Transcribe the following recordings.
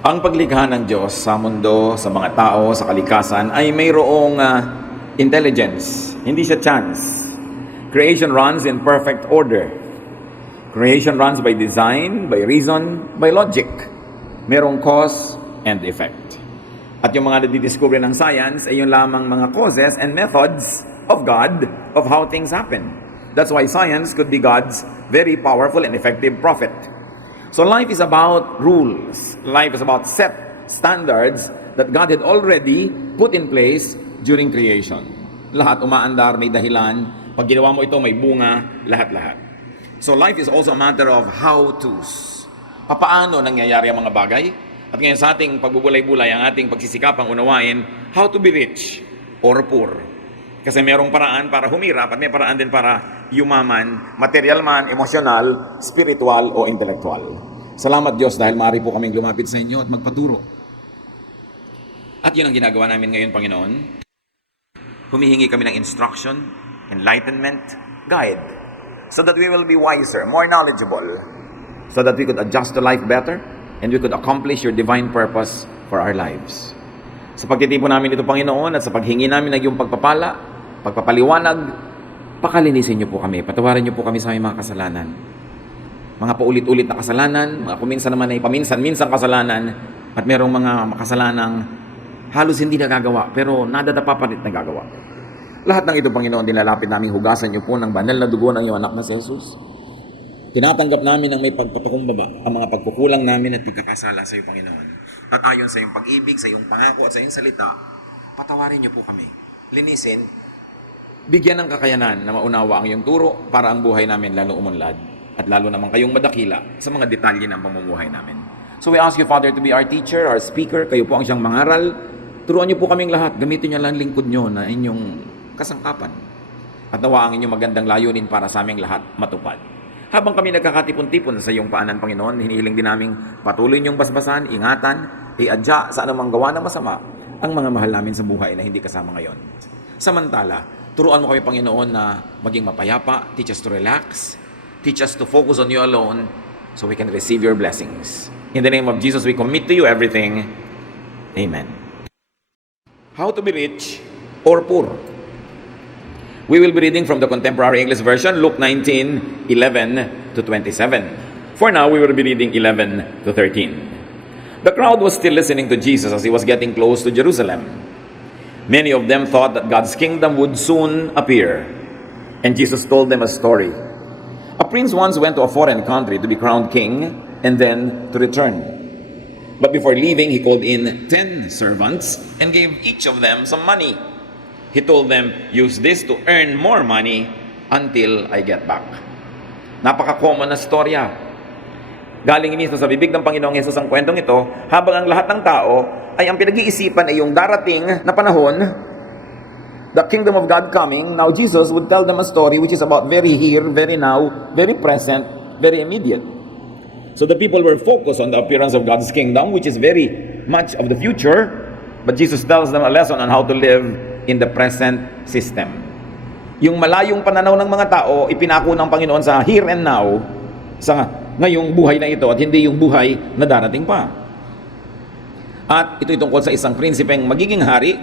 Ang paglikha ng Diyos sa mundo, sa mga tao, sa kalikasan ay mayroong intelligence. Hindi siya chance. Creation runs in perfect order. Creation runs by design, by reason, by logic. Merong cause and effect. At yung mga nadidiscover ng science ay yung lamang mga causes and methods of God of how things happen. That's why science could be God's very powerful and effective prophet. So life is about rules. Life is about set standards that God had already put in place during creation. Lahat umaandar, may dahilan. Pag ginawa mo ito, may bunga, lahat-lahat. So life is also a matter of how-tos. Paano nangyayari ang mga bagay? At ngayon sa ating pagbubulay-bulay, ang ating pagsisikapang unawain, how to be rich or poor. Kasi merong paraan para humirap at may paraan din para yumaman, material man, emosyonal, spiritual o intelektual. Salamat Diyos dahil maaari po kaming lumapit sa inyo at magpaturo. At yun ang ginagawa namin ngayon, Panginoon. Humihingi kami ng instruction, enlightenment, guide, so that we will be wiser, more knowledgeable, so that we could adjust to life better and we could accomplish your divine purpose for our lives. Sa pagtitipon namin ito, Panginoon, at sa paghingi namin ng iyong pagpapala, pagpapaliwanag, pakalinisin niyo po kami, patawarin niyo po kami sa aming mga kasalanan. Mga paulit-ulit na kasalanan, mga kuminsan naman ay paminsan-minsan kasalanan, at merong mga makasalanang halos hindi nagagawa, pero nadadapa pa rin nagagawa. Lahat ng ito, Panginoon, dinalapit naming hugasan niyo po ng banal na dugo ng iyong anak na si Jesus. Tinatanggap namin ang may pagpapakumbaba, ang mga pagkukulang namin at pagkakasala sa iyo, Panginoon. At ayon sa iyong pag-ibig, sa iyong pangako at sa iyong salita, patawarin niyo po kami. Linisin, bigyan ng kakayanan na maunawa ang iyong turo para ang buhay namin lalo umunlad at lalo naman kayong madakila sa mga detalye ng pamumuhay namin. So we ask you, Father, to be our teacher, our speaker. Kayo po ang siyang mangaral. Turuan niyo po kaming lahat. Gamitin niyo lang lingkod niyo na inyong kasangkapan. At nawa ang inyong magandang layunin para sa aming lahat matupad. Habang kami nagkakatipon-tipon sa iyong paanan, Panginoon, hinihiling din naming patuloy niyong basbasan, ingatan, iadya sa anumang gawa ng masama ang mga mahal namin sa buhay na hindi kasama ngayon. Samantala, turuan mo kami, Panginoon, na maging mapayapa, teach us to relax, teach us to focus on you alone so we can receive your blessings. In the name of Jesus, we commit to you everything. Amen. How to be rich or poor? We will be reading from the Contemporary English Version, Luke 19:11 to 27. For now, we will be reading 11 to 13. The crowd was still listening to Jesus as he was getting close to Jerusalem. Many of them thought that God's kingdom would soon appear. And Jesus told them a story. A prince once went to a foreign country to be crowned king and then to return. But before leaving, he called in 10 servants and gave each of them some money. He told them, use this to earn more money until I get back. Napaka-common na storya. Galing mismo sa bibig ng Panginoong Hesus ang kwentong ito, habang ang lahat ng tao ay ang pinag-iisipan ay yung darating na panahon, the kingdom of God coming. Now Jesus would tell them a story which is about very here, very now, very present, very immediate. So the people were focused on the appearance of God's kingdom, which is very much of the future, but Jesus tells them a lesson on how to live in the present system. Yung malayong pananaw ng mga tao, ipinako ng Panginoon sa here and now, sa ngayong buhay na ito, at hindi yung buhay na darating pa. At ito'y tungkol sa isang prinsipeng magiging hari.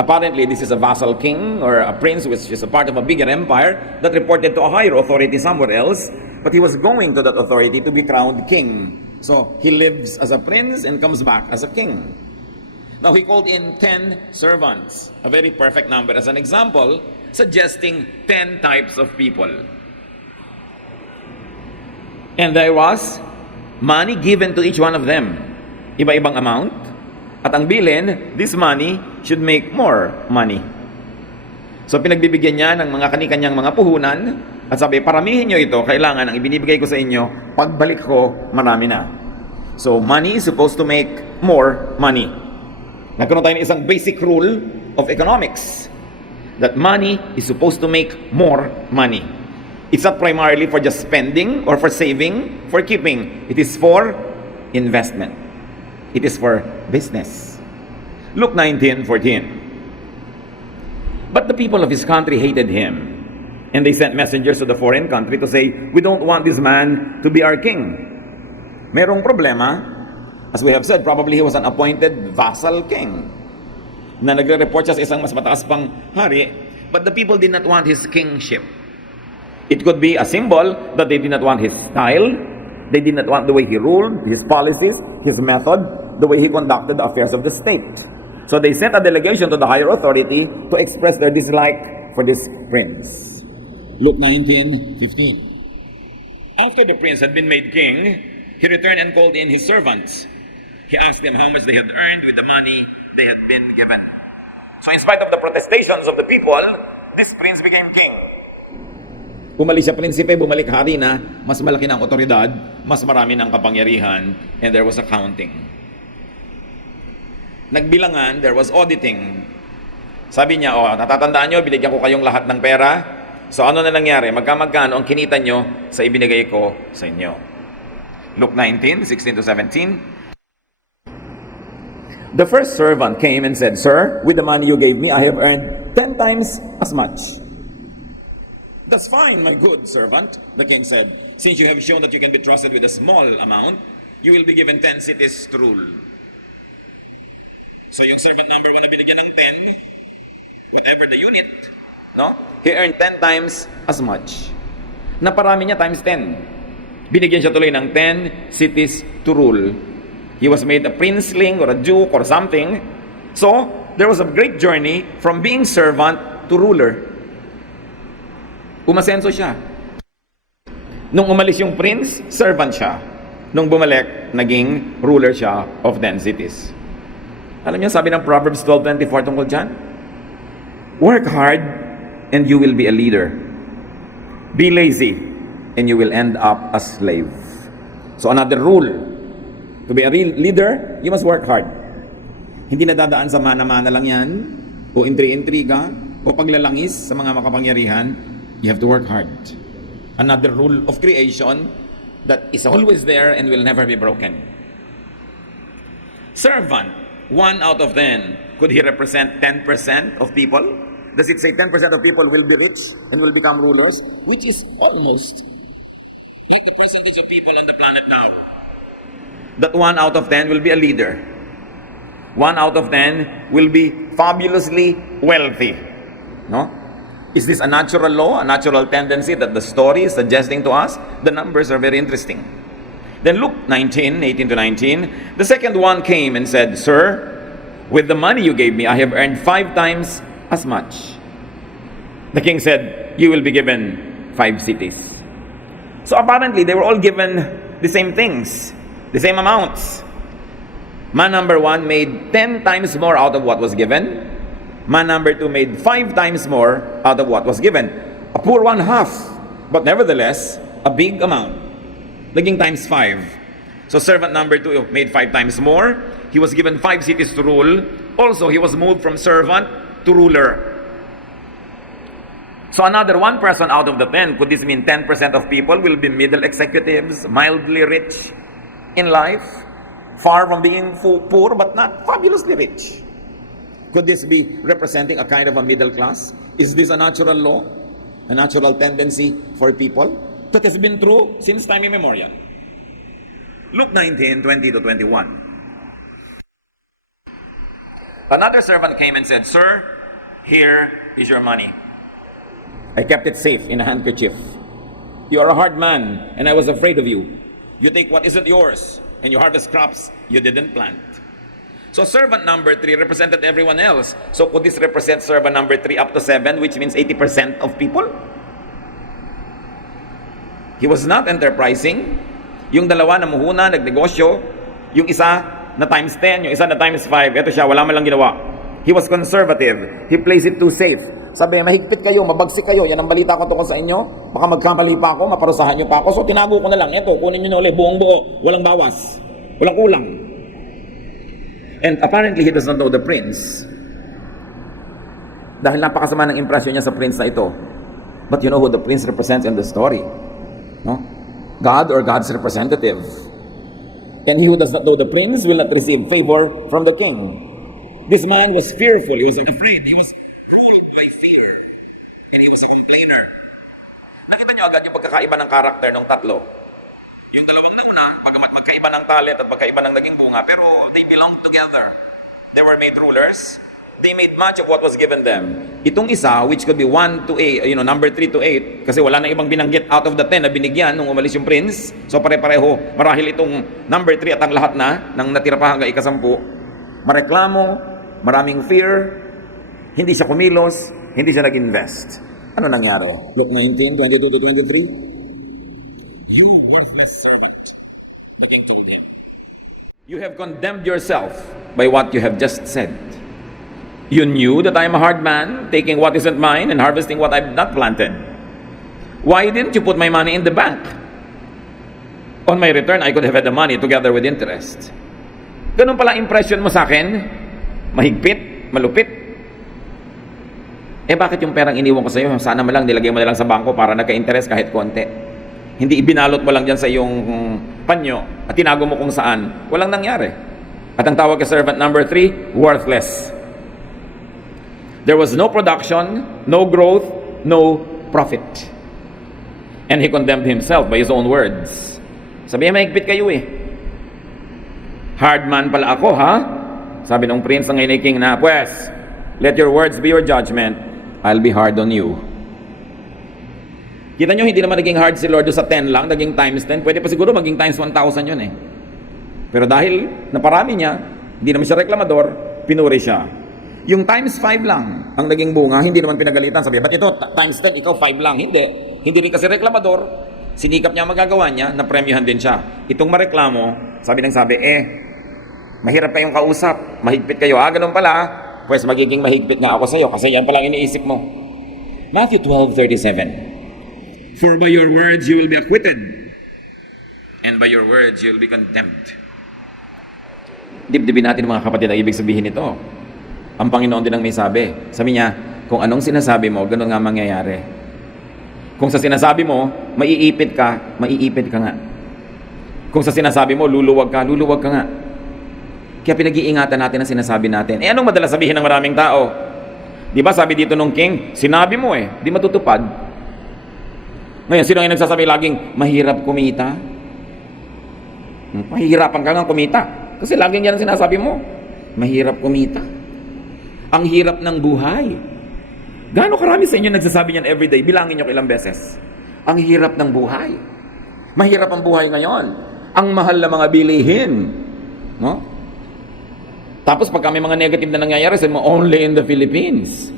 Apparently, this is a vassal king or a prince which is a part of a bigger empire that reported to a higher authority somewhere else, but he was going to that authority to be crowned king. So, he lives as a prince and comes back as a king. Now, he called in 10 servants, a very perfect number as an example, suggesting 10 types of people. And there was money given to each one of them, iba-ibang amount, at ang bilin, this money should make more money. So, pinagbibigyan niya ng mga kani-kanyang mga puhunan, at sabi, paramihin nyo ito, kailangan ang ibinibigay ko sa inyo, pagbalik ko, marami na. So, money is supposed to make more money. Nagkaroon tayo ng isang basic rule of economics that money is supposed to make more money. It's not primarily for just spending or for saving, for keeping. It is for investment. It is for business. Luke 19:14. But the people of his country hated him, and they sent messengers to the foreign country to say, we don't want this man to be our king. Merong problema, As we have said, probably he was an appointed vassal king na nagre-report siya sa isang mas mataas pang hari, but the people did not want his kingship. It could be a symbol that they did not want his style, they did not want the way he ruled, his policies, his method, the way he conducted the affairs of the state. So they sent a delegation to the higher authority to express their dislike for this prince. Luke 19:15. After the prince had been made king, he returned and called in his servants. He asked them how much they had earned with the money they had been given. So in spite of the protestations of the people, this prince became king. Umalis siya prinsipe, bumalik hari na, mas malaki ng otoridad, mas marami ng kapangyarihan, and there was accounting. Nagbilangan, there was auditing. Sabi niya, natatandaan nyo, binigyan ko kayong lahat ng pera. So ano na nangyari? Magkano ang kinita nyo sa ibinigay ko sa inyo? Luke 19:16-17. The first servant came and said, Sir, with the money you gave me, I have earned 10 times as much. That's fine, my good servant, the king said. Since you have shown that you can be trusted with a small amount, you will be given 10 cities to rule. So yung servant number 1 na binigyan ng 10, whatever the unit, no? He earned 10 times as much. Naparami niya times 10. Binigyan siya tuloy ng 10 cities to rule. He was made a princeling or a duke or something. So, there was a great journey from being servant to ruler. Umasenso siya. Nung umalis yung prince, servant siya. Nung bumalik, naging ruler siya of 10 cities. Alam niyo, sabi ng Proverbs 12:24 tungkol dyan? Work hard and you will be a leader. Be lazy and you will end up a slave. So another rule, to be a real leader, you must work hard. Hindi nadadaan sa mana-mana lang yan, o intri-intriga, o paglalangis sa mga makapangyarihan. You have to work hard. Another rule of creation that is always there and will never be broken. Servant, 1 out of 10. Could he represent 10% of people? Does it say 10% of people will be rich and will become rulers? Which is almost like the percentage of people on the planet now. That 1 out of 10 will be a leader. 1 out of 10 will be fabulously wealthy. No? Is this a natural law, a natural tendency that the story is suggesting to us? The numbers are very interesting. Then Luke 19:18-19, the second one came and said, Sir, with the money you gave me, I have earned 5 times as much. The king said, you will be given 5 cities. So apparently, they were all given the same things, the same amounts. Man number 1 made 10 times more out of what was given. Man number 2 made 5 times more out of what was given. A poor one half, but nevertheless, a big amount. Naging times 5. So servant number 2 made 5 times more. He was given 5 cities to rule. Also, he was moved from servant to ruler. So another 1 person out of the 10, could this mean 10% of people will be middle executives, mildly rich in life, far from being poor but not fabulously rich? Could this be representing a kind of a middle class? Is this a natural law? A natural tendency for people? That has been true since time immemorial. Luke 19:20-21. Another servant came and said, Sir, here is your money. I kept it safe in a handkerchief. You are a hard man, and I was afraid of you. You take what isn't yours, and you harvest crops you didn't plant. So servant number 3 represented everyone else. So could this represent servant number 3 up to 7, which means 80% of people? He was not enterprising. Yung dalawa na muhuna, nagnegosyo. Yung isa na times 10, yung isa na times 5. Ito siya, wala man lang ginawa. He was conservative. He plays it too safe. Sabi, mahigpit kayo, mabagsik kayo. Yan ang balita ko tungkol sa inyo. Baka magkamali pa ako, maparusahan nyo pa ako. So tinago ko na lang. Ito, kunin nyo na ulit, buong buo. Walang bawas. Walang kulang. And apparently, he does not know the prince. Dahil napakasama ng impresyon niya sa prince na ito. But you know who the prince represents in the story? No? God or God's representative. And he who does not know the prince will not receive favor from the king. This man was fearful. He was afraid. He was ruled by fear. And he was a complainer. Nakita niyo agad yung pagkakaiba ng karakter ng tatlo. Yung dalawang nauna, bagamat magkaiba ng talent at magkaiba ng naging bunga, pero they belong together. They were made rulers. They made much of what was given them. Itong isa, which could be 1 to 8, number 3 to 8, kasi wala na ibang binanggit out of the 10 na binigyan nung umalis yung prince. So pare-pareho, marahil itong number 3 at ang lahat na, ng natira pa hanggang ika-10, mareklamo, maraming fear, hindi siya kumilos, hindi siya nag-invest. Ano nangyari? Luke 19, 22 to 23. You worthless servant, the king told him. You have condemned yourself by what you have just said. You knew that I am a hard man, taking what isn't mine and harvesting what I've not planted. Why didn't you put my money in the bank? On my return, I could have had the money together with interest. Ganun pala impression mo sa akin? Mahigpit? Malupit? Bakit yung perang iniwan ko sa iyo? Sana man lang nilagay mo na lang sa bangko para nagka-interest kahit konti. Hindi ibinalot mo lang dyan sa iyong panyo at tinago mo kung saan. Walang nangyari. At ang tawag kay servant number 3, worthless. There was no production, no growth, no profit. And he condemned himself by his own words. Sabi niya, mahigpit kayo eh. Hard man pala ako, ha? Sabi ng prince ng ngayon king na, "Pues, let your words be your judgment. I'll be hard on you." Kita nyo, hindi naman naging hard si Lord sa 10 lang, naging times 10. Pwede pa siguro maging times 1,000 yun eh. Pero dahil naparami niya, hindi naman siya reklamador, pinuri siya. Yung times 5 lang ang naging bunga, hindi naman pinagalitan. Sabi, ba't ito times 10, ikaw 5 lang? Hindi. Hindi rin kasi reklamador. Sinikap niya ang magagawa niya, napremyuhan din siya. Itong mareklamo, sabi, mahirap kayong kausap, mahigpit kayo. Ganun pala, pues magiging mahigpit nga ako sa'yo kasi yan palang iniisip mo. Matthew 12:37. For by your words you will be acquitted, and by your words you will be condemned. Dibdibin natin mga kapatid ang ibig sabihin nito. Ang Panginoon din ang may sabi. Sabi niya, kung anong sinasabi mo, ganun nga mangyayari. Kung sa sinasabi mo, maiipit ka nga. Kung sa sinasabi mo, luluwag ka nga. Kaya pinag-iingatan natin ang sinasabi natin. Anong madalas sabihin ng maraming tao? Di ba sabi dito nung king, sinabi mo di matutupad. Ngayon, sino ang nagsasabi laging, mahirap kumita? Mahihirapan ka nga kumita. Kasi laging yan ang sinasabi mo. Mahirap kumita. Ang hirap ng buhay. Gaano karami sa inyo nagsasabi niyan everyday? Bilangin nyo ilang beses. Ang hirap ng buhay. Mahirap ang buhay ngayon. Ang mahal na mga bilihin. No? Tapos pagka may mga negative na nangyayari, sabi mo, only in the Philippines.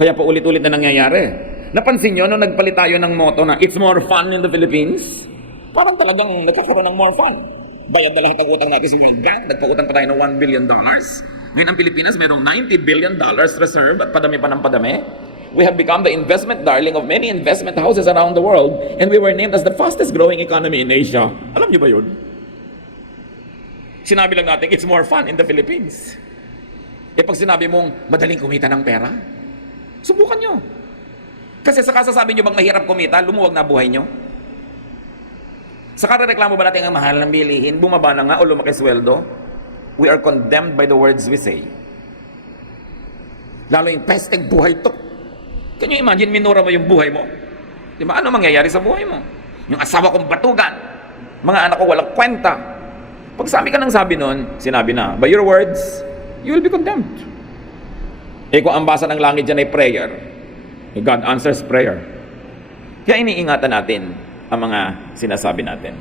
Kaya pa ulit-ulit na nangyayari. Napansin nyo, nung nagpalit tayo ng motto na it's more fun in the Philippines, parang talagang nagkakaroon ng more fun. Bayad na lahat ang utang natin sa World Bank, nagpautang pa tayo ng $1 billion. Ngayon ang Pilipinas, mayroong $90 billion reserve at padami pa ng padami. We have become the investment darling of many investment houses around the world, and we were named as the fastest growing economy in Asia. Alam nyo ba yun? Sinabi lang natin, it's more fun in the Philippines. Pag sinabi mong madaling kumita ng pera, subukan nyo. Kasi sa kasasabi nyo bang mahirap kumita, lumuwag na buhay nyo? Sa kareklamo ba natin ang mahal ng bilihin, bumaba na nga o lumaki sweldo? We are condemned by the words we say. Lalo yung pesting buhay to. Can you imagine, minura mo yung buhay mo? Diba? Ano mangyayari sa buhay mo? Yung asawa kong batugan, mga anak ko walang kwenta. Pag sabi ka ng sabi nun, sinabi na, by your words, you will be condemned. Kung ang basa ng langit dyan ay prayer, God answers prayer. Kaya iniingatan natin ang mga sinasabi natin.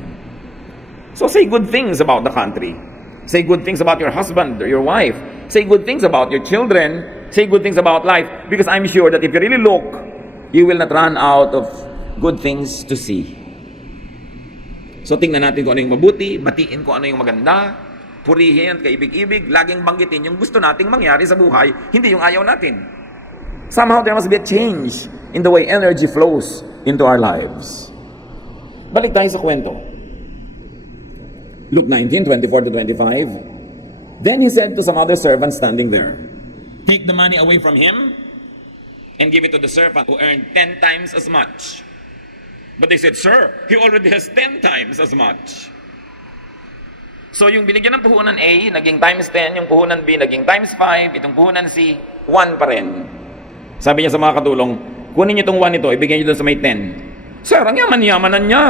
So say good things about the country. Say good things about your husband or your wife. Say good things about your children. Say good things about life. Because I'm sure that if you really look, you will not run out of good things to see. So tingnan natin kung ano yung mabuti, batiin kung ano yung maganda, purihin at kaibig-ibig, laging banggitin yung gusto nating mangyari sa buhay, hindi yung ayaw natin. Somehow there must be a change in the way energy flows into our lives. Balik tayo sa kwento. Luke 19:24 to 25. Then he said to some other servants standing there, take the money away from him and give it to the servant who earned 10 times as much. But they said, Sir, he already has 10 times as much. So yung binigyan ng puhunan A, naging times 10, yung puhunan B, naging times 5, itong puhunan C, 1 pa rin. Sabi niya sa mga katulong, kunin niyo itong 1 ito, ibigay niyo doon sa may 10. Sir, ang yaman-yamanan niya.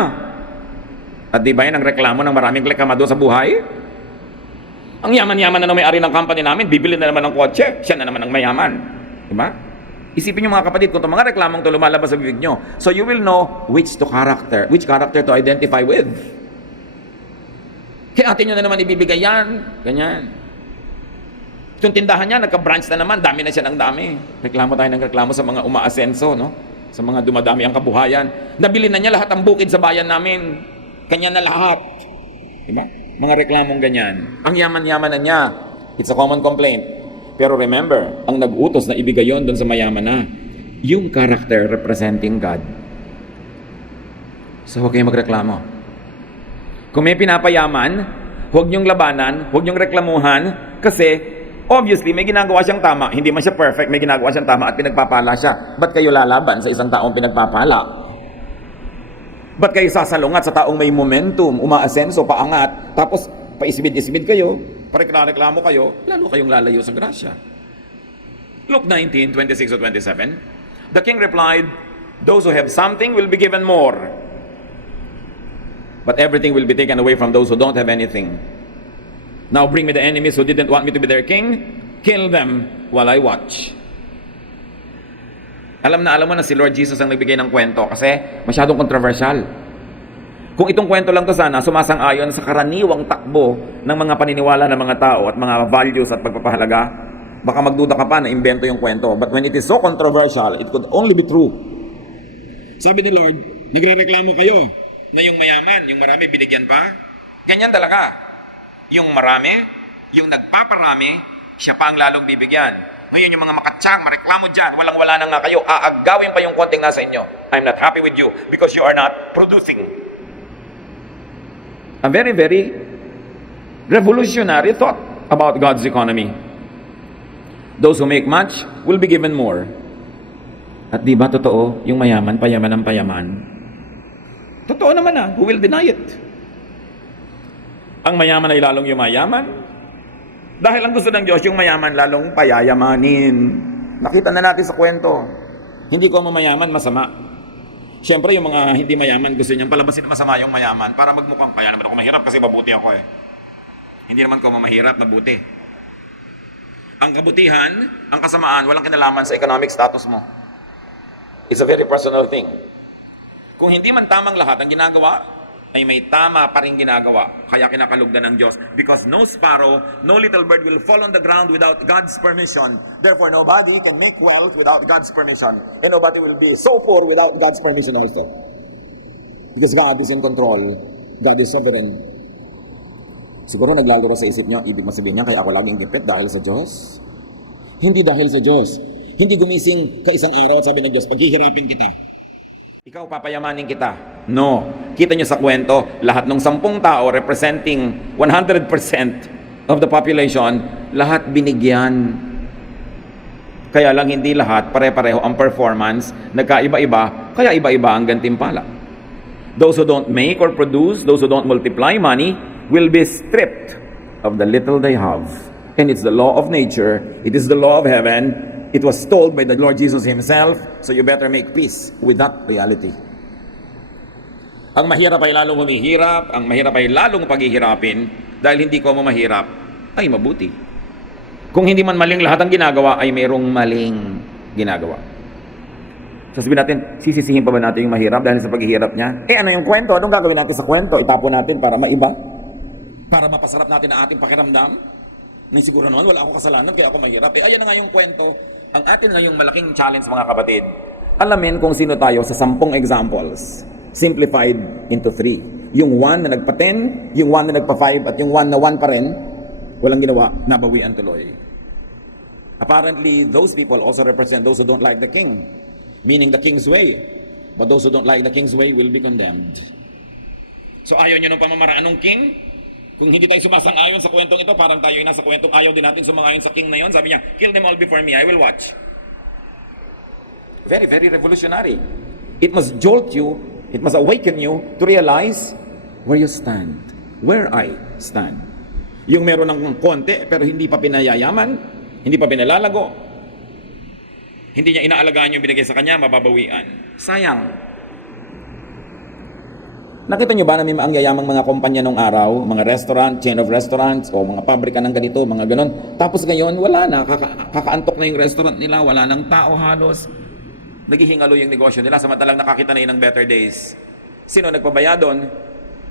At di ba yan ang reklamo ng maraming reklamado sa buhay? Ang yaman-yaman na may-ari ng company namin, bibili na naman ng kotse, siya na naman ang mayaman. Di ba? Isipin nyo mga kapatid, kung itong mga reklamong ito lumalabas sa bibig nyo, so you will know which character to identify with. Kaya atin nyo na naman ibibigay yan. Ganyan. Itong tindahan niya, nagka-branch na naman, dami na siya ng dami. Reklamo tayo ng reklamo sa mga umaasenso, no? Sa mga dumadami ang kabuhayan. Nabili na niya lahat ang bukid sa bayan namin. Kanya na lahat. Diba? Mga reklamong ganyan. Ang yaman-yaman na niya. It's a common complaint. Pero remember, ang nag-utos na ibigay yon doon sa mayaman na, yung character representing God. So huwag kayong magreklamo. Kung may pinapayaman, huwag niyong labanan, huwag niyong reklamuhan, kasi obviously may ginagawa siyang tama. Hindi man siya perfect, may ginagawa siyang tama at pinagpapala siya. Ba't kayo lalaban sa isang taong pinagpapala? Ba't kayo sasalungat sa taong may momentum, umaasenso, paangat, tapos paisibid-isibid kayo, pareklamo kayo, lalo kayong lalayo sa grasya. Luke 19:26-27, the king replied, "Those who have something will be given more, but everything will be taken away from those who don't have anything. Now bring me the enemies who didn't want me to be their king, kill them while I watch." Alam mo na si Lord Jesus ang nagbigay ng kwento kasi masyadong controversial. Kung itong kwento lang to sana, sumasang-ayon sa karaniwang takbo ng mga paniniwala ng mga tao at mga values at pagpapahalaga, baka magduda ka pa na imbento yung kwento. But when it is so controversial, it could only be true. Sabi ni Lord, nagrereklamo kayo na yung mayaman, yung marami binigyan pa? Ganyan talaga. Yung marami, yung nagpaparami, siya pa ang lalong bibigyan. Ngayon yung mga makatsang, mareklamo dyan, walang-wala na nga kayo, aagawin pa yung konting nasa inyo. I'm not happy with you because you are not producing. A very, very revolutionary thought about God's economy. Those who make much will be given more. At di ba totoo, yung mayaman, payaman ng payaman? Totoo naman who will deny it? Ang mayaman ay lalong yumayaman. Dahil ang gusto ng Diyos, yung mayaman lalong payayamanin. Nakita na natin sa kwento. Hindi ko mamayaman, masama. Siyempre, yung mga hindi mayaman, gusto niyang palabasin na masama yung mayaman para magmukhang, kaya naman ako mahirap kasi mabuti ako eh. Hindi naman ko mamahirap, mabuti. Ang kabutihan, ang kasamaan, walang kinalaman sa economic status mo. It's a very personal thing. Kung hindi man tamang lahat ang ginagawa, ay may tama pa rin ginagawa. Kaya kinakalugdan ng Diyos. Because no sparrow, no little bird will fall on the ground without God's permission. Therefore, nobody can make wealth without God's permission. And nobody will be so poor without God's permission also. Because God is in control. God is sovereign. Siguro naglalaro sa isip niyo, ibig masabihin niya, kaya ako laging gipit dahil sa Diyos? Hindi dahil sa Diyos. Hindi gumising ka isang araw at sabi ng Diyos, paghihirapin kita. Ikaw, papayamanin kita. No. Kita nyo sa kwento, lahat ng 10 tao representing 100% of the population, lahat binigyan. Kaya lang hindi lahat, pare-pareho ang performance, nagkaiba-iba, kaya iba-iba ang gantimpala. Those who don't make or produce, those who don't multiply money, will be stripped of the little they have. And it's the law of nature, it is the law of heaven. It was told by the Lord Jesus Himself, so you better make peace with that reality. Ang mahirap ay lalong humihirap, ang mahirap ay lalong paghihirapin, dahil hindi ko mahirap, ay mabuti. Kung hindi man maling lahat ang ginagawa, ay mayroong maling ginagawa. So sabihin natin, sisisihin pa ba natin yung mahirap dahil sa paghihirap niya? Ano yung kwento? Anong gagawin natin sa kwento? Itapon natin para maiba? Para mapasarap natin ang ating pakiramdam? Nang siguro naman, wala akong kasalanan, kaya ako mahirap. Ayan na nga yung kwento. Ang atin ngayong malaking challenge mga kapatid, alamin kung sino tayo sa 10 examples, simplified into 3. Yung 1 na nagpa-10, yung 1 na nagpa-5, at yung 1 na 1 pa rin, walang ginawa, nabawian tuloy. Apparently, those people also represent those who don't like the king, meaning the king's way. But those who don't like the king's way will be condemned. So ayaw nyo ng pamamaraan ng king? Kung hindi tayo sumasang-ayon sa kwentong ito, parang tayo ay nasa kwentong ayaw din natin sumang-ayon sa king na yon. Sabi niya, kill them all before me, I will watch. Very, very revolutionary. It must jolt you, it must awaken you to realize where you stand, where I stand. Yung meron ng konti, pero hindi pa pinayayaman, hindi pa pinalalago, hindi niya inaalagaan yung binigay sa kanya, mababawian. Sayang. Nakita nyo ba na may maangyayamang mga kumpanya nung araw, mga restaurant, chain of restaurants, o mga pabrika ng ganito, mga ganon. Tapos ngayon, wala na. Kakaantok na yung restaurant nila, wala nang tao halos. Naghihingalo yung negosyo nila, samantalang nakakita na yun ng better days. Sino nagpabaya doon?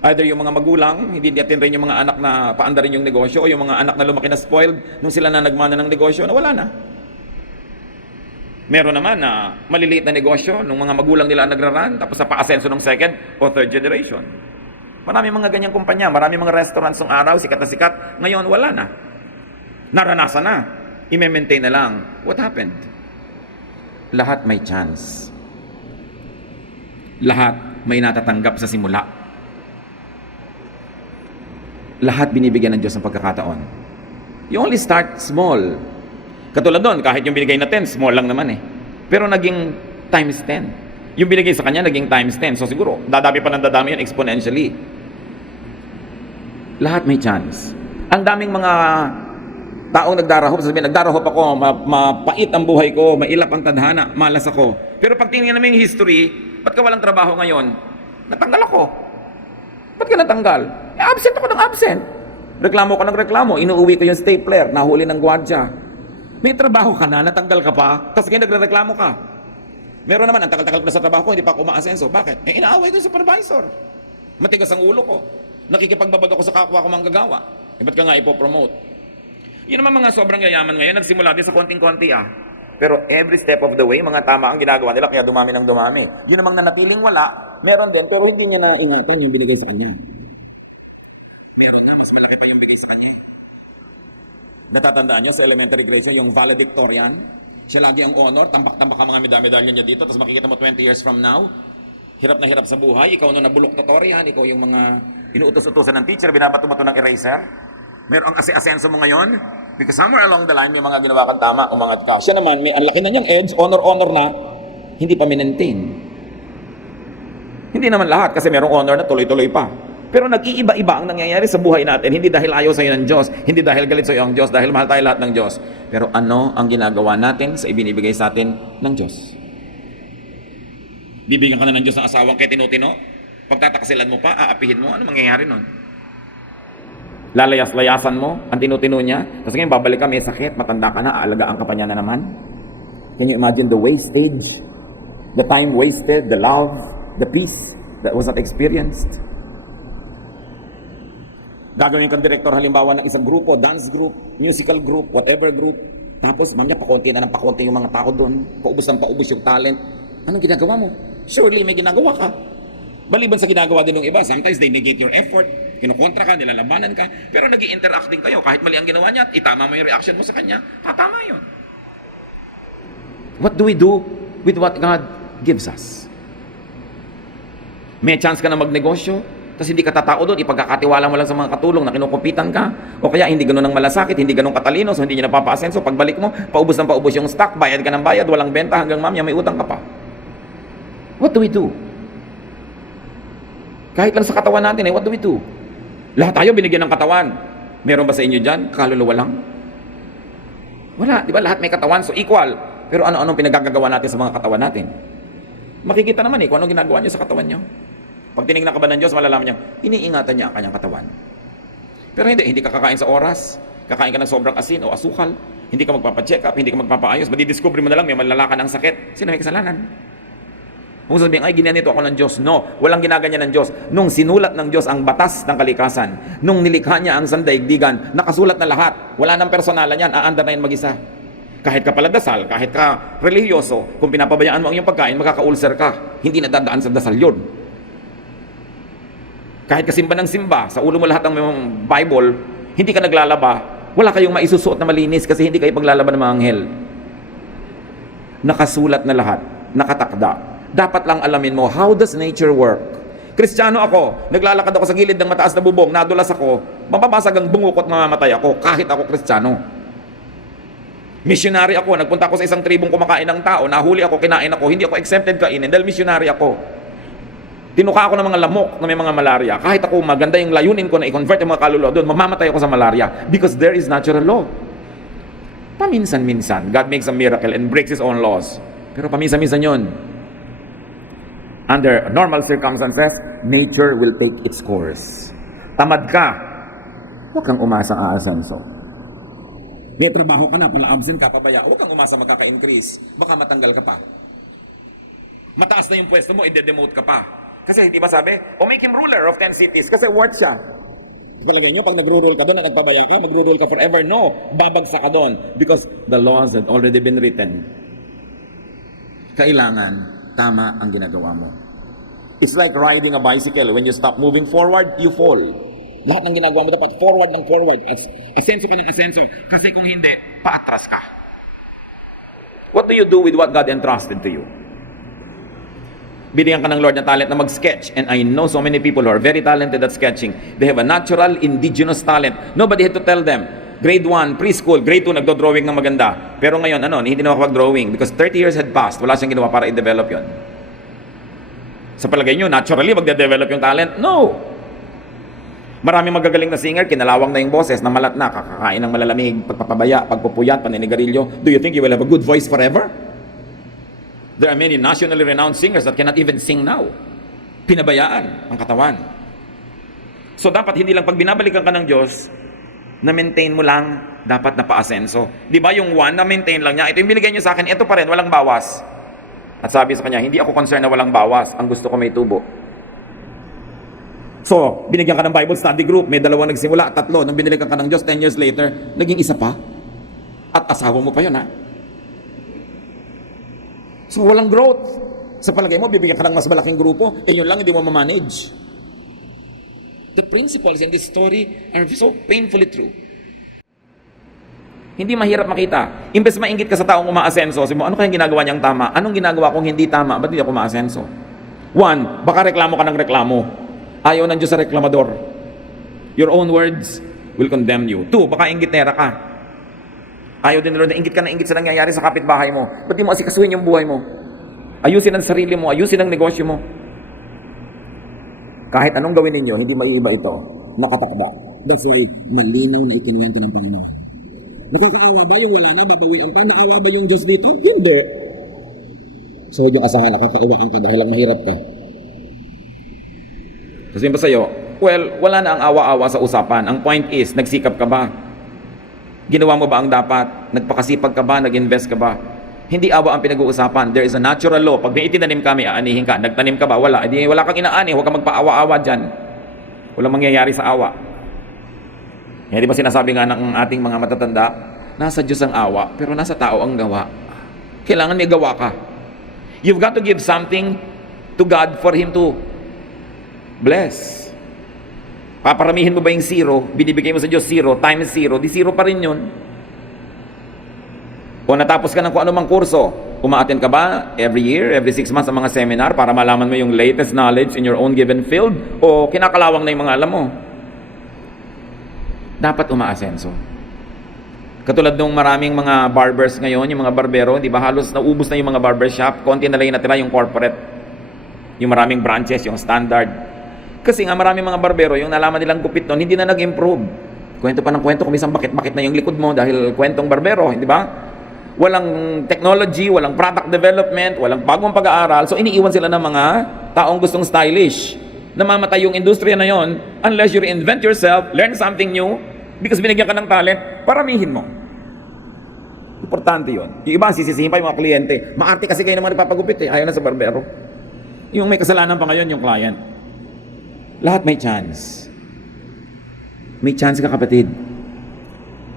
Either yung mga magulang, hindi natin rin yung mga anak na paanda rin yung negosyo, o yung mga anak na lumaki na spoiled, nung sila na nagmana ng negosyo, na wala na. Meron naman na maliliit na negosyo nung mga magulang nila ang nagraran, tapos sa pa-asenso ng second o third generation. Marami mga ganyang kumpanya, marami mga restaurants ng araw, sikat na sikat. Ngayon, wala na. Naranasan na. I-maintain na lang. What happened? Lahat may chance. Lahat may natatanggap sa simula. Lahat binibigyan ng Diyos ng pagkakataon. You only start small. Katulad doon, kahit yung binigay na 10, small lang naman eh. Pero naging times 10. Yung binigay sa kanya, naging times 10. So siguro, dadami pa ng dadami yan exponentially. Lahat may chance. Ang daming mga taong nagdarahop, sabihin, nagdarahop ako, mapait ang buhay ko, mailap ang tadhana, malas ako. Pero pag tingnan namin yung history, ba't ka walang trabaho ngayon? Natanggal ako. Ba't ka natanggal? Absent ako ng absent. Reklamo ko ng reklamo, inuuwi ko yung stapler, nahuli ng gwardiya. May trabaho ka na, natanggal ka pa, tapos ngayon nagreklamo ka. Meron naman, ang tagal-tagal ko na sa trabaho ko, hindi pa ako umaasenso. Bakit? Inaaway ko yung supervisor. Matigas ang ulo ko. Nakikipagbabag ako sa kapwa ko manggagawa. Ba't ka nga ipopromote? Yun naman mga sobrang yayaman ngayon, nagsimula din sa konting-konti Pero every step of the way, mga tama ang ginagawa nila, kaya dumami ng dumami. Yun namang nanatiling wala, meron din, pero hindi niya naingatan yung binigay sa kanya. Meron na, mas malaki pa yung bigay sa kanya. Natatandaan niyo sa elementary grade siya, yung valedictorian. Siya lagi ang honor, tambak-tambak ang mga medalya niya dito, tapos makikita mo 20 years from now, hirap na hirap sa buhay, ikaw na nabulok tutorian, ikaw yung mga inuutos-utosan ng teacher, binabato mo ito ng eraser. Meron ang asenso mo ngayon, because somewhere along the line, may mga ginawa kang tama, umangat ka. Siya naman, may ang laki na niyang edge, honor na, hindi pa minentain. Hindi naman lahat, kasi merong honor na tuloy-tuloy pa. Pero nag-iiba-iba ang nangyayari sa buhay natin, hindi dahil ayaw sa iyo ng Diyos, hindi dahil galit sa iyo ang Diyos, dahil mahal tayo lahat ng Diyos. Pero ano ang ginagawa natin sa ibinibigay sa atin ng Diyos? Bibigyan ka na ng Diyos ng asawang kay tinutino? Pagtatakasilan mo pa, aapihin mo, ano mangyayari nun? Lalayas-layasan mo ang tinutino niya, tapos ngayon babalik ka, may sakit, matanda ka na, aalagaan ka pa niya na naman. Can you imagine the wastage? The time wasted, the love, the peace that was not experienced? Gagawin kang direktor halimbawa ng isang grupo, dance group, musical group, whatever group. Tapos, mamaya, pakunti na ng pakunti yung mga tao doon. Paubos ng paubos yung talent. Anong ginagawa mo? Surely, may ginagawa ka. Maliban sa ginagawa din ng iba, sometimes they negate your effort, kinukontra ka, nilalabanan ka, pero nag-i-interact din kayo. Kahit mali ang ginawa niya, itama mo yung reaction mo sa kanya, tatama yun. What do we do with what God gives us? May chance ka na magnegosyo, tapos hindi ka tatao doon, ipagkakatiwala mo lang sa mga katulong na kinukumpitan ka, o kaya hindi ganun ang malasakit, hindi ganun katalino, so hindi niya napapaasenso. Pagbalik mo, paubos ng paubos yung stock, bayad ka ng bayad, walang benta hanggang mamaya may utang ka pa. What do we do? Kahit lang sa katawan natin, what do we do? Lahat tayo binigyan ng katawan. Meron ba sa inyo dyan? Kaluluwa lang? Wala, di ba? Lahat may katawan, so equal. Pero ano-anong pinagagagawa natin sa mga katawan natin? Makikita naman kung anong ginagawa niyo sa katawan niyo. Pag tinignan ka ba ng Diyos, malalaman niya, iniingatan niya ang kanyang katawan. Pero hindi ka kakain sa oras, kakain ka ng sobrang asin o asukal, hindi ka magpapacheck up, hindi ka magpapaayos, madidiscover mo na lang, may malalakan ng sakit. Sino may kasalanan? Kung sabihin, ay, ginanito ako ng Diyos. No, walang ginaganyan ng Diyos. Nung sinulat ng Diyos ang batas ng kalikasan, nung nilikha niya ang sandaigdigan, nakasulat na lahat. Wala nang personalan yan, aandar na yan mag-isa. Kahit ka pala dasal, kahit ka religyoso, kung pinapabayaan mo ang iyong pagkain, makaka-ulcer ka. Hindi nadadaan sa dasal yun. Kahit ka simba ng simba, sa ulo mo lahat ng Bible, hindi ka naglalaba, wala kayong maisusuot na malinis kasi hindi kayo paglalaban ng mga anghel. Nakasulat na lahat, nakatakda. Dapat lang alamin mo, how does nature work? Kristiyano ako, naglalakad ako sa gilid ng mataas na bubong, nadulas ako, mapapasag ang bungukot, mamamatay ako, kahit ako Kristiyano. Missionary ako, nagpunta ako sa isang tribong kumakain ng tao, nahuli ako, kinain ako, hindi ako exempted kainin dahil missionary ako. Tinuka ako ng mga lamok na may mga malaria. Kahit ako maganda yung layunin ko na i-convert yung mga kaluluwa doon, mamamatay ako sa malaria because there is natural law. Paminsan-minsan, God makes a miracle and breaks His own laws. Pero paminsan-minsan yun. Under normal circumstances, nature will take its course. Tamad ka, huwag kang umasa aasenso. May trabaho ka na, pala absent ka, pabaya, huwag kang umasa magkaka-increase. Baka matanggal ka pa. Mataas na yung pwesto mo, ide-demote ka pa. Kasi hindi ba sabi, make him ruler of 10 cities kasi worth siya. Palagay nyo, pag nag-rule ka doon at nagpabaya ka, mag-rule ka forever. No, babagsak ka doon because the laws had already been written. Kailangan tama ang ginagawa mo. It's like riding a bicycle. When you stop moving forward, you fall. Lahat ng ginagawa mo dapat forward ng forward. Asenso ka ng asenso. Kasi kung hindi, paatras ka. What do you do with what God entrusted to you? Binigyan ka ng Lord ng talent na mag-sketch. And I know so many people who are very talented at sketching. They have a natural, indigenous talent. Nobody had to tell them. Grade 1, preschool, grade 2, nagdo-drawing ng maganda. Pero ngayon, hindi na makapag-drawing because 30 years had passed. Wala siyang ginawa para i-develop yon. Sa palagay nyo, naturally, magde-develop yung talent? No! Maraming magagaling na singer, kinalawang na yung boses, namalat na, kakakain ng malalamig, pagpapabaya, pagpupuyat, paninigarilyo. Do you think you will have a good voice forever? There are many nationally renowned singers that cannot even sing now. Pinabayaan ang katawan. So dapat hindi lang pag binabalikan ka ng Diyos, na-maintain mo lang, dapat na pa-asenso. Di ba yung 1, na-maintain lang niya, ito yung binigay niyo sa akin, ito pa rin, walang bawas. At sabi sa kanya, hindi ako concerned na walang bawas, ang gusto ko may tubo. So, binigyan ka ng Bible study group, may 2 nagsimula, 3, nung binilikan ka ng Diyos, 10 years later, naging isa pa. At asawa mo pa yun, ha? So, walang growth. Sa palagay mo, bibigyan ka ng mas malaking grupo, yun lang, hindi mo ma-manage. The principles in this story are so painfully true. Hindi mahirap makita. Imbes mainggit ka sa taong umaasenso, sabi mo, ano kayang ginagawa niyang tama? Anong ginagawa kong hindi tama? Ba't hindi ako umaasenso? 1, baka reklamo ka ng reklamo. Ayaw ng Diyos sa reklamador. Your own words will condemn you. 2, baka inggitera ka. Ayaw din Lord na inggit ka na inggit sa nangyayari sa kapitbahay mo. Ba't di mo asikasuhin yung buhay mo? Ayusin ang sarili mo, ayusin ang negosyo mo. Kahit anong gawin ninyo, hindi maiiba ito. Nakatakda. That's why malinaw na itinungan ng Panginoon. Nakakaawa ba yung wala na, babawiin pa? Nakaawa ba yung Diyos dito? Hindi. So, huwag yung asahan, nakakauwakan ka dahil lang mahirap ka. Kasi ba sa'yo, well, wala na ang awa-awa sa usapan. Ang point is, nagsikap ka ba? Ginawa mo ba ang dapat? Nagpakasipag ka ba? Nag-invest ka ba? Hindi awa ang pinag-uusapan. There is a natural law. Pag may itinanim ka, may aanihin ka. Nagtanim ka ba? Wala. Hindi, wala kang inaani. Huwag kang magpaawa-awa dyan. Walang mangyayari sa awa. Hindi ba sinasabi nga ng ating mga matatanda, nasa Diyos ang awa, pero nasa tao ang gawa. Kailangan may gawa ka. You've got to give something to God for Him to bless. Paparamihin mo ba yung 0? Binibigay mo sa Diyos 0 times 0, di 0 pa rin yun. O natapos ka ng kung anumang kurso, umaattend ka ba every year, every 6 months sa mga seminar para malaman mo yung latest knowledge in your own given field? O kinakalawang na yung mga alam mo? Dapat umaasenso. Katulad nung maraming mga barbers ngayon, yung mga barbero, di ba halos naubos na yung mga barbershop, konti na lang yung natira yung corporate, yung maraming branches, yung standard. Kasi nga maraming mga barbero, yung nalaman nilang gupit nun, hindi na nag-improve. Kwento pa ng kwento, kung isang bakit-bakit na yung likod mo dahil kwentong barbero, di ba? Walang technology, walang product development, walang bagong pag-aaral. So iniiwan sila ng mga taong gustong stylish. Namamatay yung industriya na yon unless you reinvent yourself, learn something new, because binigyan ka ng talent, paramihin mo. Importante yon. Yung iba, sisisihin pa yung mga kliyente. Maarte kasi kayo naman nagpapagupit ayaw na sa barbero. Yung may kasalanan pa ngayon, yung client. Lahat may chance. May chance ka, kapatid.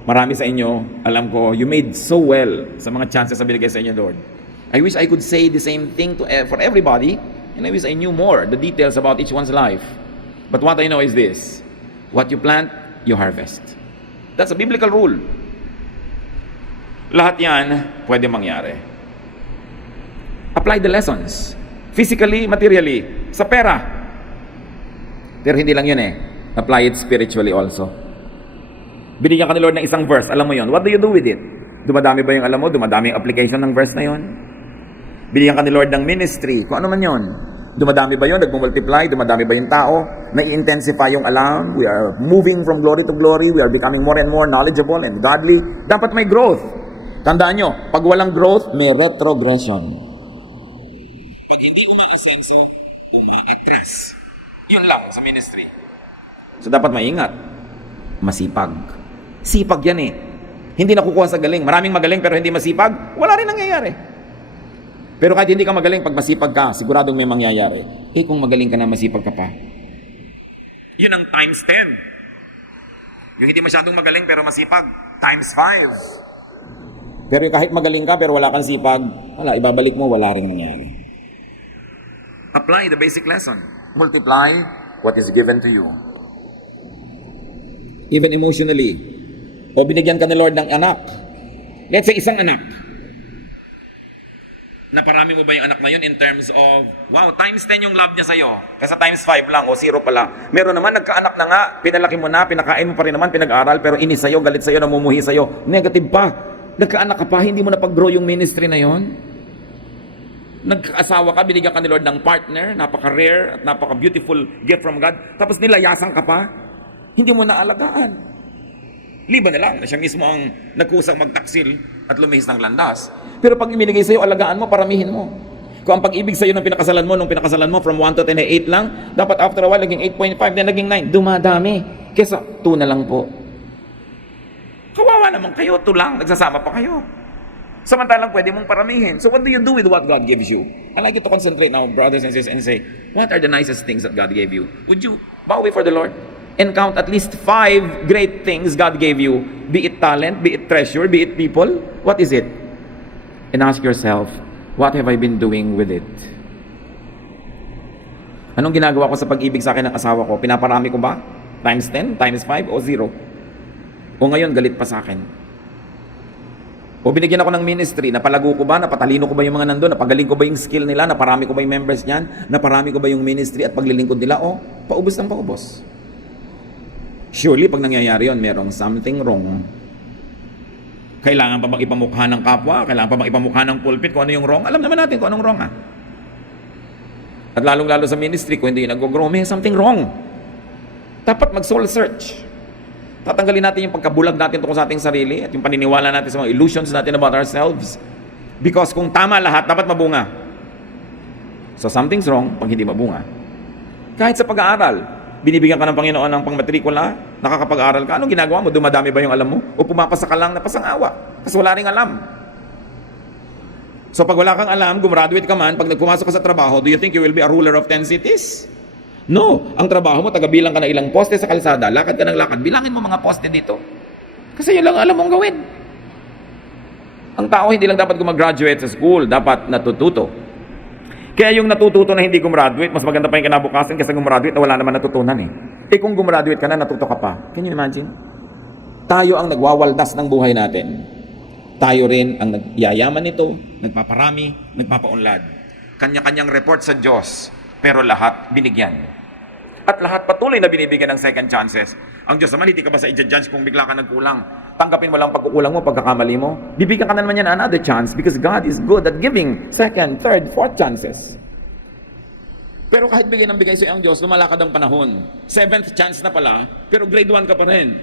Marami sa inyo, alam ko, you made so well sa mga chances na binigay sa inyo, Lord. I wish I could say the same thing for everybody, and I wish I knew more, the details about each one's life. But what I know is this: what you plant, you harvest. That's a biblical rule. Lahat yan pwede mangyari. Apply the lessons. Physically, materially, sa pera. Pero hindi lang yun Apply it spiritually also. Binigyan ka ni Lord ng isang verse, alam mo yon. What do you do with it? Dumadami ba yung alam mo? Dumadami yung application ng verse na yon? Binigyan ka ni Lord ng ministry, kung ano man yon. Dumadami ba yon? Nagmumultiply? Dumadami ba yung tao? Nai-intensify yung alam? We are moving from glory to glory. We are becoming more and more knowledgeable and godly. Dapat may growth. Tandaan nyo, pag walang growth, may retrogression. Pag hindi umaasenso, Yun lang sa ministry. So dapat maingat. Masipag. Sipag yan eh. Hindi nakukuha sa galing. Maraming magaling pero hindi masipag, wala rin nangyayari. Pero kahit hindi ka magaling, pag masipag ka, siguradong may mangyayari. Eh kung magaling ka na, masipag ka pa. Yun ang times 10. Yung hindi masyadong magaling pero masipag, times 5. Pero kahit magaling ka pero wala kang sipag, wala, ibabalik mo, wala rin nangyayari. Apply the basic lesson. Multiply what is given to you. Even emotionally. O binigyan ka ni Lord ng anak. Let's say isang anak. Naparami mo ba yung anak na yun in terms of, wow, times 10 yung love niya sa'yo. Kaysa times 5 lang o 0 pala. Meron naman, nagkaanak na nga, pinalaki mo na, pinakain mo pa rin naman, pinag-aral, pero inis sa'yo, galit sa'yo, namumuhi sa'yo. Negative pa. Nagkaanak ka pa, hindi mo napag-grow yung ministry na yon. Nagkaasawa ka, binigyan ka ni Lord ng partner, napaka-rare at napaka-beautiful gift from God, tapos nilayasan ka pa, hindi mo naalagaan. Liban na lang na siya mismo ang nagkusang magtaksil at lumihis ng landas. Pero pag ibinigay sa'yo, alagaan mo, paramihin mo. Kung ang pag-ibig sa'yo nung pinakasalan mo from 1 to 10 ay 8 lang, dapat after a while, naging 8.5, then naging 9. Dumadami. Kesa 2 na lang po. Kawawa naman kayo, 2 lang, nagsasama pa kayo. Samantalang pwede mong paramihin. So what do you do with what God gives you? I'd like you to concentrate now, brothers and sisters, and say, what are the nicest things that God gave you? Would you bow before the Lord? And count at least 5 great things God gave you. Be it talent, be it treasure, be it people. What is it? And ask yourself, what have I been doing with it? Anong ginagawa ko sa pag-ibig sa akin ng asawa ko? Pinaparami ko ba? Times 10, times 5, o 0? O ngayon, galit pa sa akin? O binigyan ako ng ministry, napalago ko ba? Napatalino ko ba yung mga nandun? Napagaling ko ba yung skill nila? Naparami ko ba yung members niyan? Naparami ko ba yung ministry at paglilingkod nila? O, paubos ng paubos. Surely, pag nangyayari yun, merong something wrong. Kailangan pa bang ipamukha ng kapwa? Kailangan pa bang ipamukha ng pulpit kung ano yung wrong? Alam naman natin kung anong wrong, ha? At lalong-lalo sa ministry, kung hindi nag-grow, may something wrong. Dapat mag-soul search. Tatanggalin natin yung pagkabulag natin tungkol sa ating sarili at yung paniniwala natin sa mga illusions natin about ourselves. Because kung tama lahat, dapat mabunga. So something's wrong pag hindi mabunga. Kahit sa pag-aaral, binibigyan ka ng Panginoon ng pangmatrikula, nakakapag-aral ka, anong ginagawa mo? Dumadami ba yung alam mo? O pumapasa ka lang na pasangawa? Kasi wala ring alam. So pag wala kang alam, gumraduate ka man, pag nagpumasok ka sa trabaho, do you think you will be a ruler of 10 cities? No. Ang trabaho mo, tagabilang ka ng ilang poste sa kalsada, lakad ka ng lakad, bilangin mo mga poste dito. Kasi yun lang alam mong gawin. Ang tao hindi lang dapat gumagraduate sa school, dapat natututo. Kaya yung natututo na hindi gumraduate, mas maganda pa yung kinabukasan kasi gumraduate na wala naman natutunan eh. Eh kung gumraduate ka na, natuto ka pa. Can you imagine? Tayo ang nagwawaldas ng buhay natin. Tayo rin ang nagyayaman nito, nagpaparami, nagpapaunlad. Kanya-kanyang report sa Diyos, pero lahat binigyan. At lahat patuloy na binibigyan ng second chances. Ang Diyos naman, hindi ka ba sa i-judge kung bigla ka nagkulang? Tanggapin mo lang pagkukulang mo, pagkakamali mo. Bibigyan ka na naman yan another chance because God is good at giving second, third, fourth chances. Pero kahit bigay ng bigay sa'yo ang Diyos, lumalakad ang panahon. 7th chance na pala, pero grade 1 ka pa rin.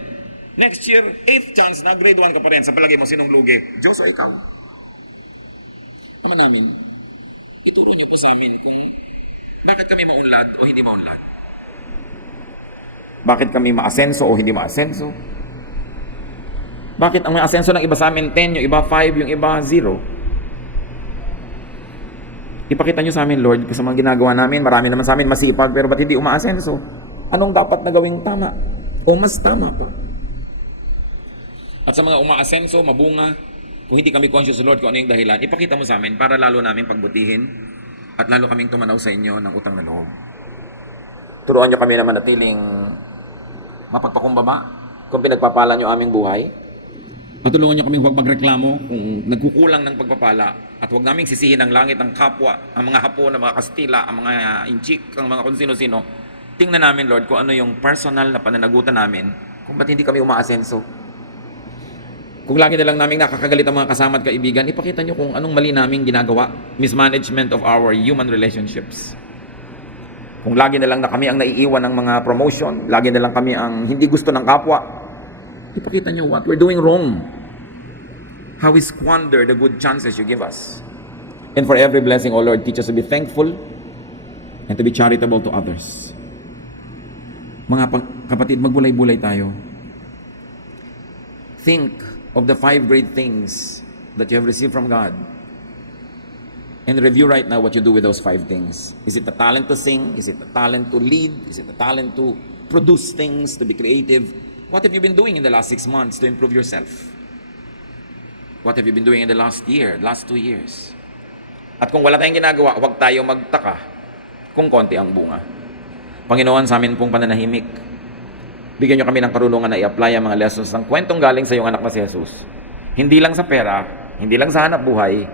Next year, 8th chance na, grade 1 ka pa rin. Sa palagay mo, sinong lugi? Diyos o ikaw? Ama namin, ituro niyo po sa amin kung bakit kami maunlad o hindi maunlad. Bakit kami maasenso o hindi maasenso? Bakit ang may asenso ng iba sa amin 10, yung iba 5, yung iba 0? Ipakita nyo sa amin, Lord, kasi mga ginagawa namin, marami naman sa amin masipag, pero ba't hindi umaasenso? Anong dapat na gawing tama? O mas tama pa? At sa mga umaasenso, mabunga, kung hindi kami conscious, Lord, kung ano yung dahilan, ipakita mo sa amin para lalo namin pagbutihin at lalo kaming tumanaw sa inyo ng utang na loob. Turuan nyo kami naman natiling mapagpakumbaba kung pinagpapala nyo aming buhay. Patulungan nyo kami huwag magreklamo kung nagkukulang ng pagpapala at huwag naming sisihin ang langit, ang kapwa, ang mga Hapon, ang mga Kastila, ang mga Inchik, ang mga kung sino-sino. Tingnan namin, Lord, kung ano yung personal na pananagutan namin kung ba't hindi kami umaasenso. Kung lagi na lang namin nakakagalit ang mga kasama at kaibigan, ipakita nyo kung anong mali namin ginagawa. Mismanagement of our human relationships. Kung lagi na lang na kami ang naiiwan ng mga promotion, lagi na lang kami ang hindi gusto ng kapwa, ipakita nyo what we're doing wrong. How we squander the good chances you give us. And for every blessing, O Lord, teach us to be thankful and to be charitable to others. Kapatid, magbulay-bulay tayo. Think of the 5 great things that you have received from God. And review right now what you do with those 5 things. Is it the talent to sing? Is it the talent to lead? Is it the talent to produce things, to be creative? What have you been doing in the last 6 months to improve yourself? What have you been doing in the last year, last 2 years? At kung wala tayong ginagawa, huwag tayo magtaka kung konti ang bunga. Panginoon, sa amin pong pananahimik, bigyan nyo kami ng karunungan na i-apply ang mga lessons ng kwentong galing sa iyong anak na si Jesus. Hindi lang sa pera, hindi lang sa hanap buhay,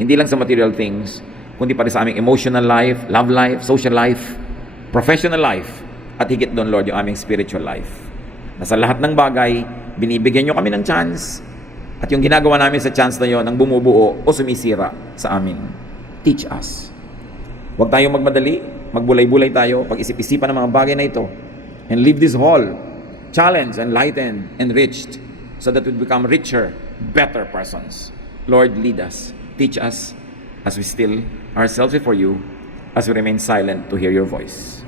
hindi lang sa material things, kundi pati sa aming emotional life, love life, social life, professional life, at higit doon, Lord, yung aming spiritual life. Na sa lahat ng bagay, binibigyan nyo kami ng chance, at yung ginagawa namin sa chance na yon ang bumubuo o sumisira sa amin. Teach us. Huwag tayong magmadali, magbulay-bulay tayo, pag-isip-isipan ng mga bagay na ito, and leave this hall challenged, enlightened, enriched, so that we become richer, better persons. Lord, lead us. Teach us as we still ourselves before you, as we remain silent to hear your voice.